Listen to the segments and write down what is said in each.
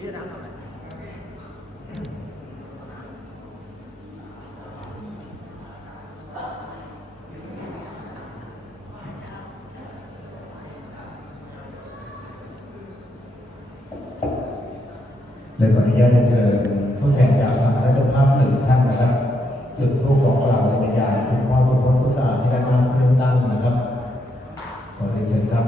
พี่น้ำทำอะไรเลยขออนุญาตเชิญผู้แทนจากทางคณะเจ้าภาพหนึ่งท่านนะครับจุดธูปบอกกล่าวในวิญญาณคุณพ่อสมพลพุทธาที่ด้านหน้าเครื่องตั้งนะครับขอเรียนเชิญครับ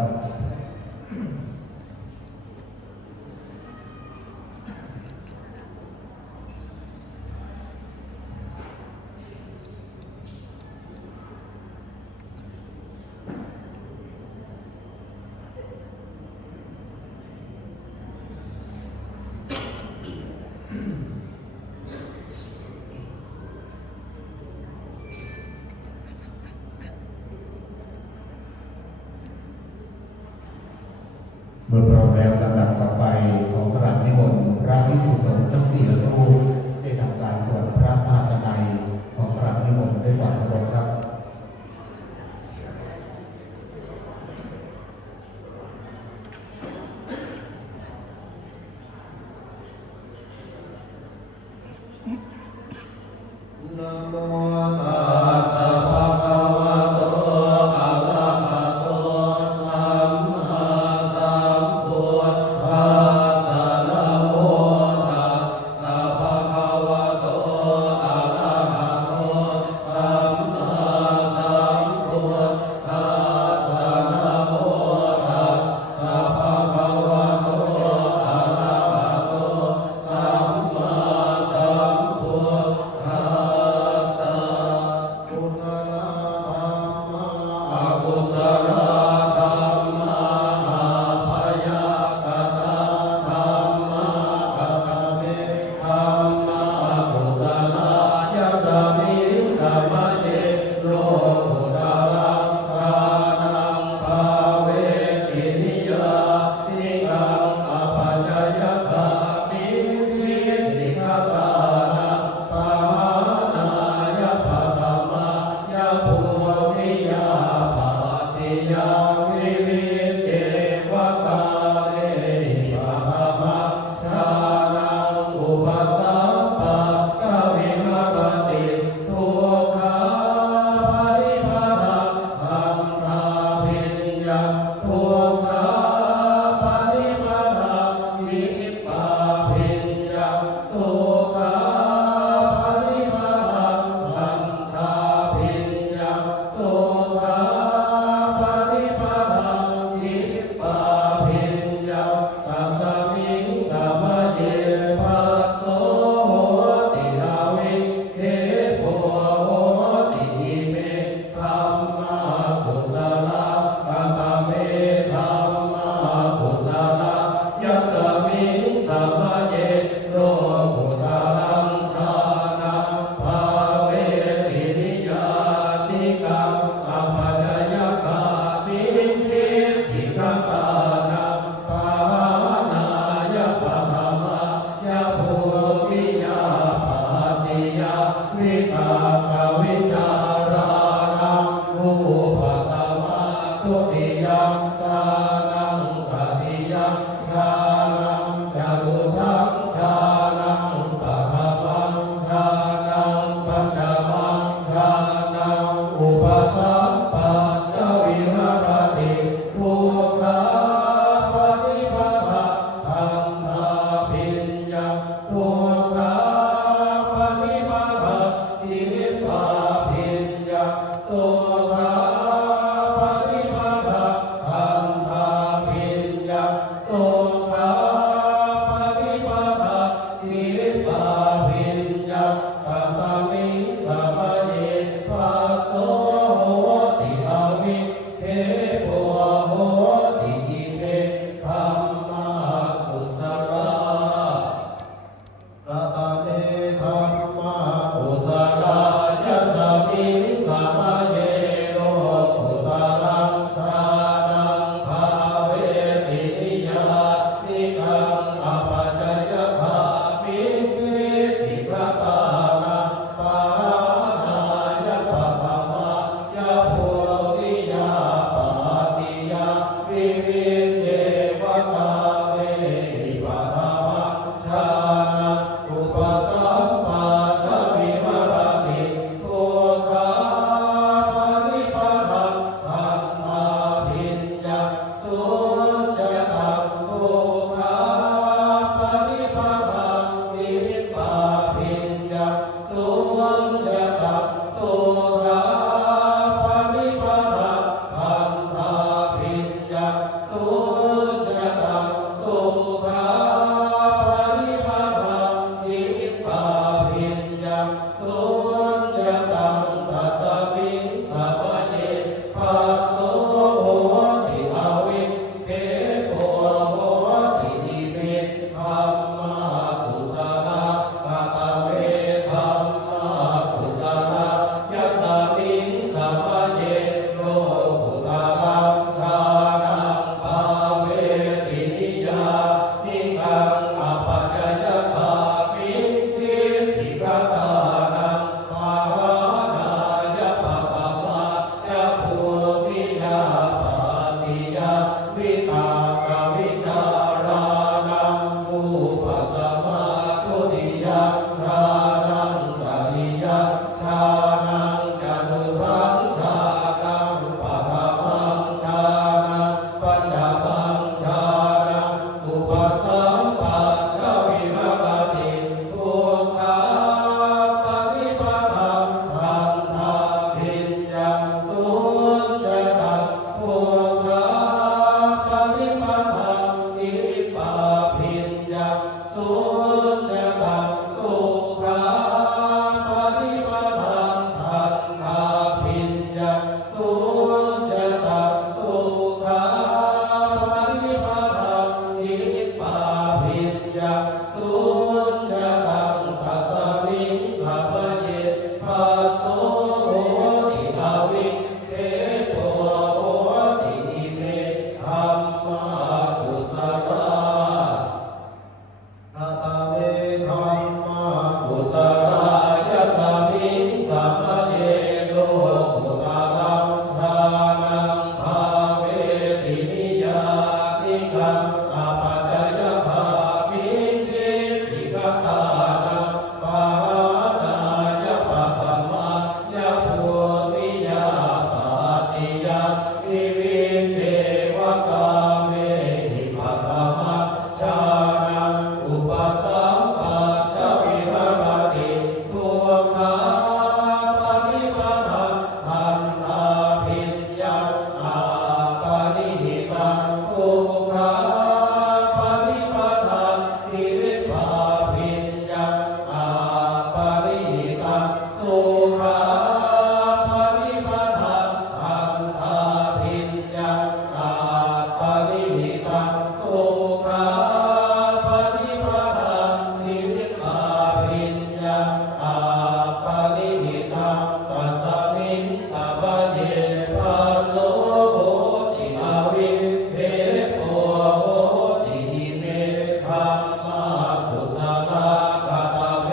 ธัมมากุศลากตเว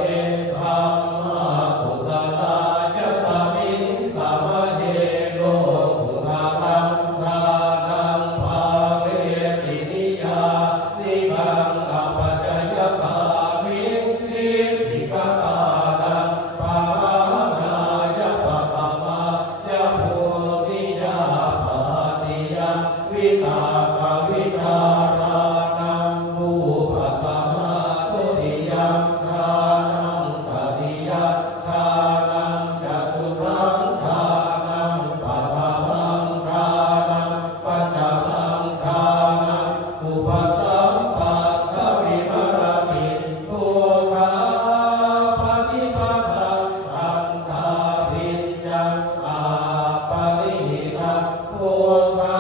ธัมมากุศลายสสมิงสามเยโลกุตรังชานังภาเวตินิยานิกังอปัจจยกามินิธิกตานังปานายปะคะมายะโพธิยาปาติยาวิตากวิจารานังภูปัสสะมาตุติยัมชานังตติยะชานังจตุรังชานังปัฏฐามังชานังปัจจมังชานังอุปสัมปัชชวิหารติทุกขาปฏิปทาอันตาภิญญาอาปาริหิตังทุกขา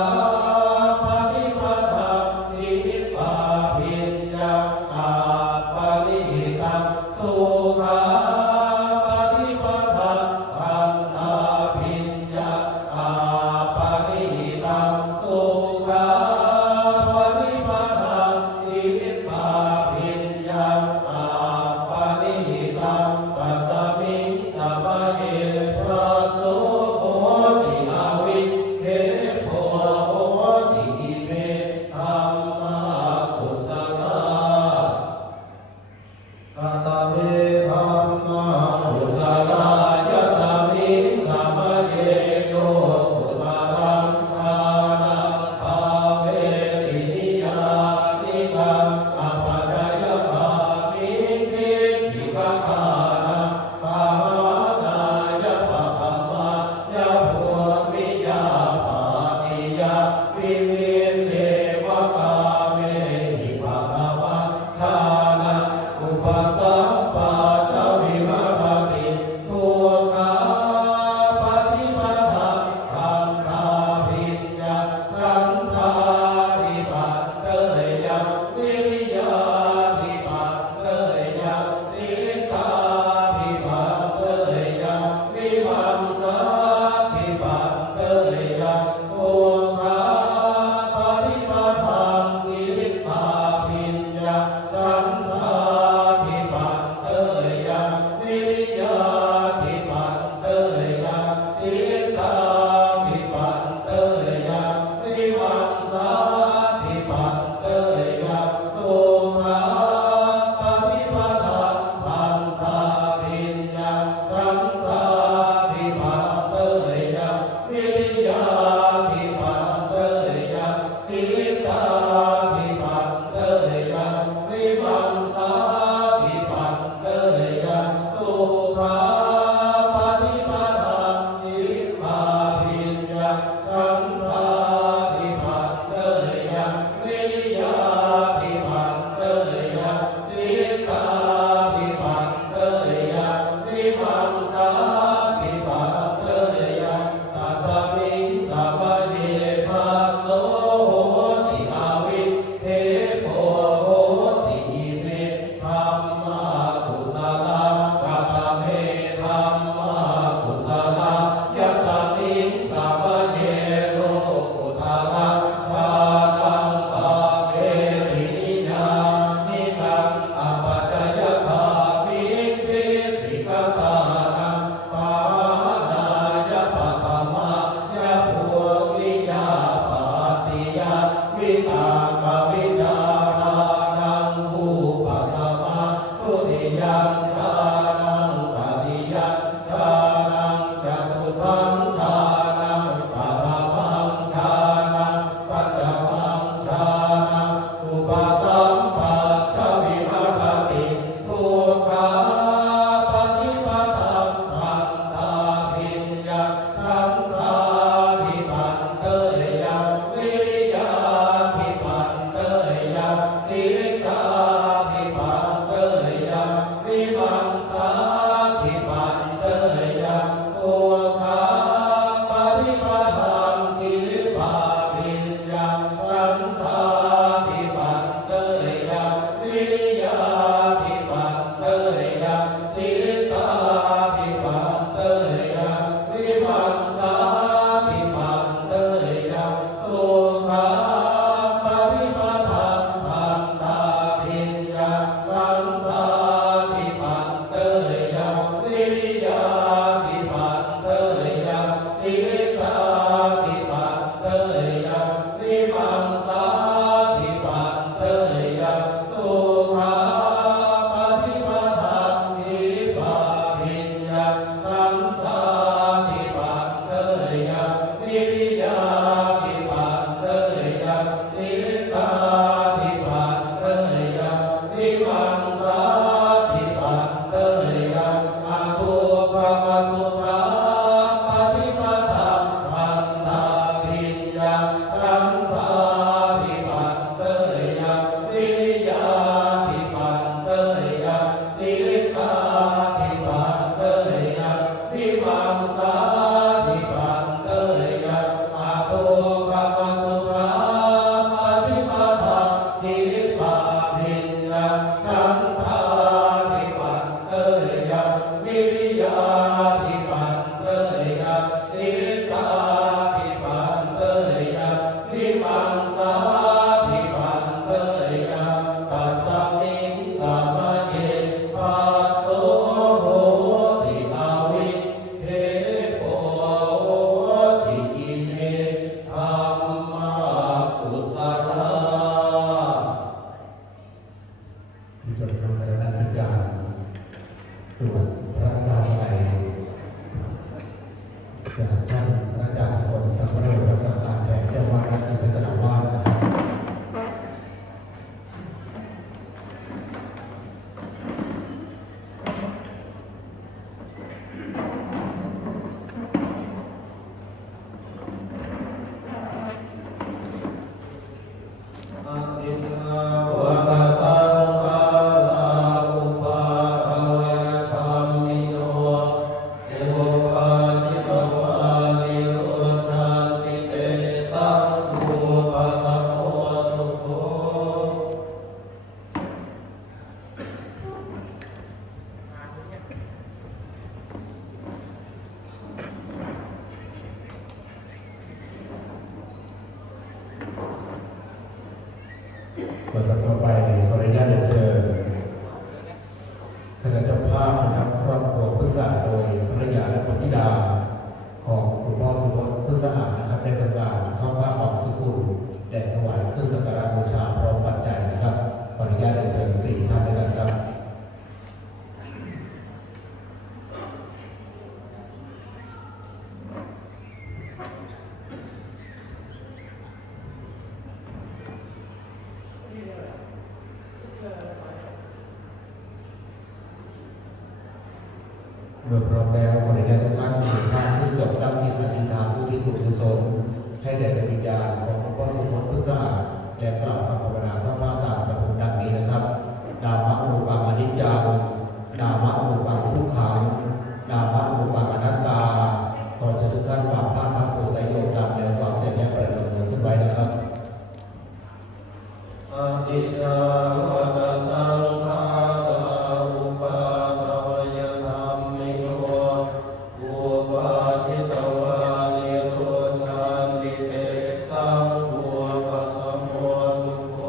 ปฏิปทาอิทิปาภิญญาอาปาริหิตังสุขาปฏิปทาอันตาภิญญาอาปาริหิตังสุขาปฏิปทาอิทิปาภิญญาอาปาริหิตังตัสสมิงสามเณพระโสโหติอาวิเทโพโหติอิเมธัมมากุศลากตเวธัมมากุศลายสสมิงสามเยโลกุตรังชานังภาเวตินิยานิกังอปัจจยกามินิธิกตานังปานายปะคะมายะโพธิยาปาติยาวิวิเทวกาเมหิปะคะมาชานังอุปสัมปัชชวิหารติทุกขาปฏิปทาอันตาภิญญาฉันทาธิปัตเตยังวิริยาธิปัตเตยังจิตตาธิปัตเตยังวิมังสาธิปัตเตยังทุกขาปฏิปทาอิทิปาภิญญาฉันทาธิปัตเตยังวิริยาธิปัตเตยังจิตตาธิปัตเตยังวิมังสาธิปัตเตยังสุขาปฏิปทาอันตาภิญญาฉันทาธิปัตเตยังวิริยาธิปัตเตยังจิตตาธิปัตเตยังวิมังสาธิปัตเตยังสุขาปฏิปทาอิทิปาภิญญาฉันทาธิปัตเตยังวิริยาธิปัตเตยังจิตตาธิปัตเตยังวิมังสาธิปัตเตยังตัสสมิงสามเณพระโสโหติอาวิเทโพโหติอิเมธัมมากุศลากตเวธัมมากุศลายสสมิงสามเณโลกุตรังชานังภาเวตินิยานิกังอปัจจยกามินิธิกตานังปานายปะคะมายะโพธิยาปาติยาวิตากวิจารานังภูปัสสะมาตุติยัมชานังตติยะชานังจตุรังชานังปัฏฐามังชานังปัจจมังชานังอุปสัมปัชชวิหารติทุกขาปฏิปทาอันตาภิญญาฉันทาธิปัตเตยังวิริยาธิปัตเตยังจิตตาธิปัตเตยังวิมังสาธิปัตเตยังทุกขาปฏิปทาอิทิปาภิญญาฉันทาธิปัตเตยังวิริยาธิปัตเตยังจิตตาธิปัตเตยังวิมังสาธิปัตเตยังสุขาปฏิปทาอันตาภิญ เมื่อพร้อมแล้วขออนุญาตทุกท่านที่จบตั้งจิตอธิษฐานอุทิศบุญกุศลให้แด่ดวงวิญญาณของหลวงพ่อสมพลพุทธสะอาดและกล่าวคำภาวนาข้าพเจ้าตามกระผมดังนี้นะครับนามะรูปังอนิจจังนามะรูปังทุกขังนามะรูปังอนัตตาขอเชิญทุกท่านวางผ้าทำโพธิ์ไตรโยตามแนวความเสร็จและประนมมือขึ้นไว้นะครับอนิจจาวัฏสังขาราอุปาทวยธรรมิโนอุปาชิตวานิโรธานิเตสังโฆปัสสมโภสุโข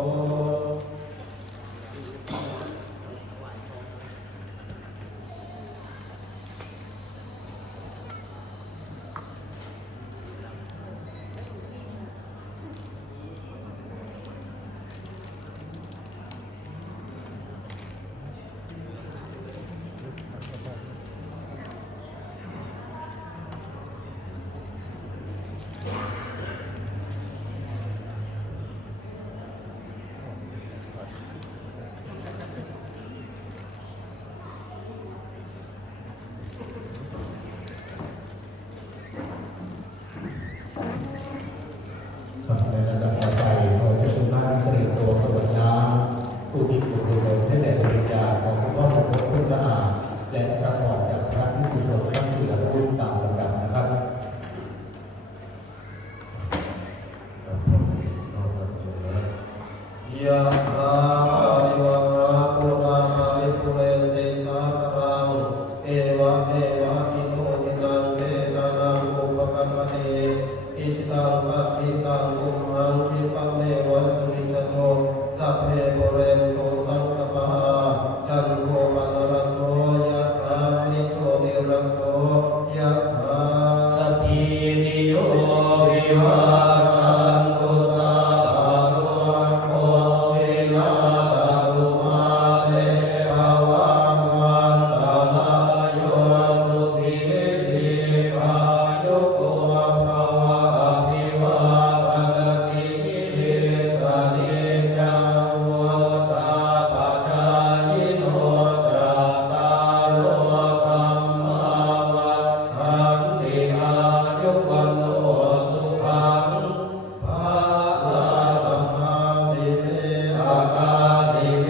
ครับในระดับต่อไปขอเชิญทุกท่านเตรียมตัวกรวดน้ำอุทิศบุญกุศลให้แด่ดวงวิญญาณของหลวงพ่อสมพลพุทธสะอาดและพระพรจากพระภิกษุสงฆ์ทั้งสี่รูปตามลำดับนะครับยะถาภริวหาปุราหาริปุเรนติสาครังเอวะเมวะอิโนทินังเตนะนังอุปกัปปะเนอิชิตังปะทิตังตุมหังคิปะเมวะสมิจจโตสัพเพปุเรนโตสังกปะหาจันโทปนรสโสยะถานิโชติรสโสยะถาสัพพิติโยวิวัชชันตุสัพพะโลกวินาศตุมาเตภวังวันตรายโยสุขีทีพายุโกภวะอภิวาทนาสิริสนิจังวุตาปัจจายโนจัตตารโอธรรมาวัฏันติอายุวันโนสุขังภาลังอาสิเมอากาสิเม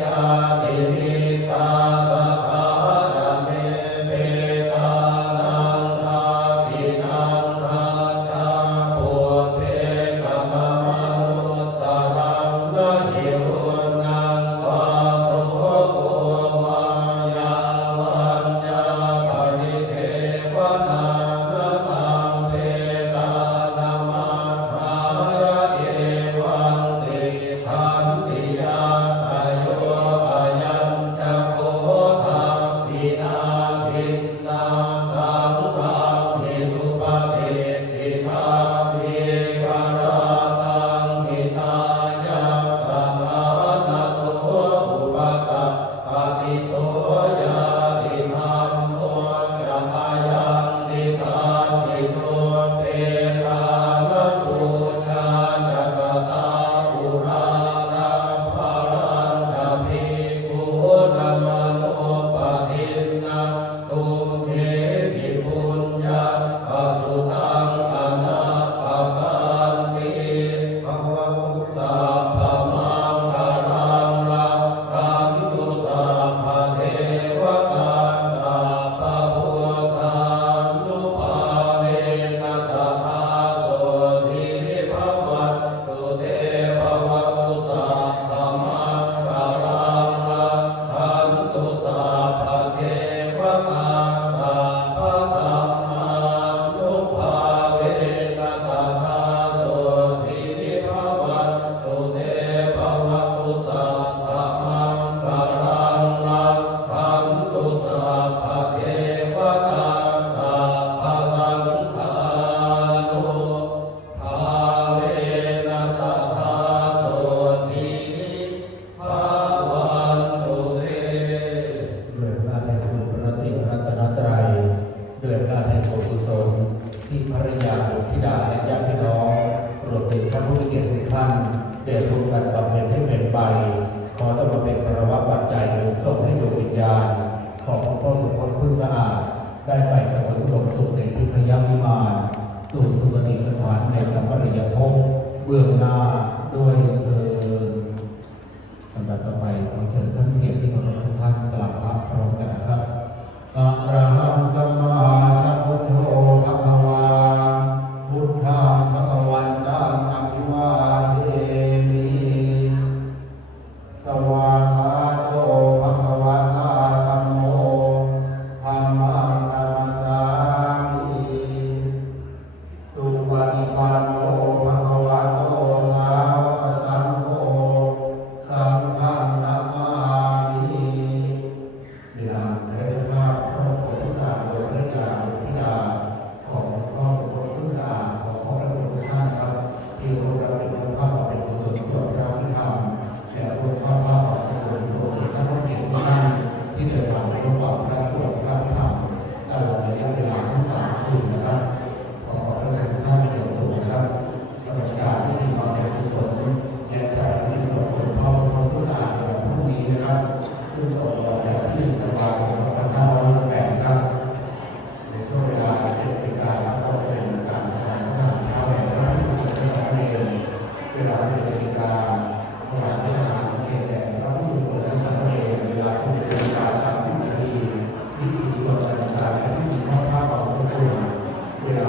ยาติมิตาสัทธาเมเปตานังทาปินังราชาปุเพกตมนุสารังนะหิรุนังวาโสโกวายาวัญญาปริเทวนานาตังเปตานามาภารเอวังติทันติยาตโยอายัญจะโคทัพพินาทินนาสังฆังหิสุปฏิทิทามิกราตังหิตายาสัทธานาโสอุปตะปฏิโสยาติธรรมโมจะอายังนิทาสิโตเปตานปูชาจักตาปุราราภารัญจะภิกขุนมโนปะทินนาตุมเหมิปุญญาอสุตังอนาปกันติภวตุสัพพมังคารังราคันตุสัพพเทวตาสัพพพุทธานุภาเวนัสสัทธาโสทิภวัตุเตภวตุสัพพมังคารังราคันตุสัพพเทวตาสัพพธัมมานุภาเวนัสสัทธาโสทิภวัตุเตภวตุสัพพมังคารังราคันตุสัพพเทวตาสัพพสังฆานุภาเวนัสสัทธาโสทิภวันตุเต ด้วยพระในคุณพระศรีรัตนตรัยด้วยพระในบุญกุศลที่ภรรยาบุตรธิดาและญาติพี่น้องรวมถึงท่านผู้มีเกียรติทุกท่านได้ร่วมกันบำเพ็ญให้เป็นไปขอต้องมาเป็นภรวะปัจจัยหนุนส่งให้ดวงวิญญาณของหลวงพ่อสมพลพุทธสะอาด ได้ไปเสวยอุดมสุขในทิพยวิมานสู่สุคติสถานในสัมปริยภพเบื้องหน้าด้วยเถิดลำดับต่อไปขอเชิญท่านผู้เกียรติที่เคารพทุกท่านกราบพระพร้อมกันนะครับอะระหังสัมมาสัมพุทโธภะคะวาพุทธังภะคะวันตังอะภิวาเทมิ สวากขาโตภะคะวะตาธัมโมธัมมังนัมสสามิสุปฏิปันโนภะคะวะโตสาวกสังโฆสังฆังนัมมามิในนามคณะเจ้าภาพครอบครัวพุทธาโดยพระยาบุตรธิดาของพ่อสมเด็จพุทธาของพระคุณทุกท่านนะครับที่ร่วมรับเป็นเจ้าภาพบำเพ็ญกุศลสวดพระพิธรรมแก่ผู้เข้าร่วมบำเพ็ญกุศลรวมถึงท่านผู้เกียรติทุกท่านที่เดินทางไปร่วมฟังพระสวดพระพิธรรมตลอดระยะเวลาทั้ง3 คืนนะครับขอพระคุณทุกท่านเป็นอย่างสูงนะครับสำหรับการที่มีความเป็นกุศลและจัดพิธีสวดหลวงพ่อพระพุทธาในวันพรุ่งนี้นะครับซึ่งตรงกับวันที่1 ธันวาคม 2568ครับในช่วงเวลา7 นาฬิกาก็จะเป็นการทำงานเช้าแห่งพระพุทธศาสนาเวลา11 นาฬิกาถวายพระ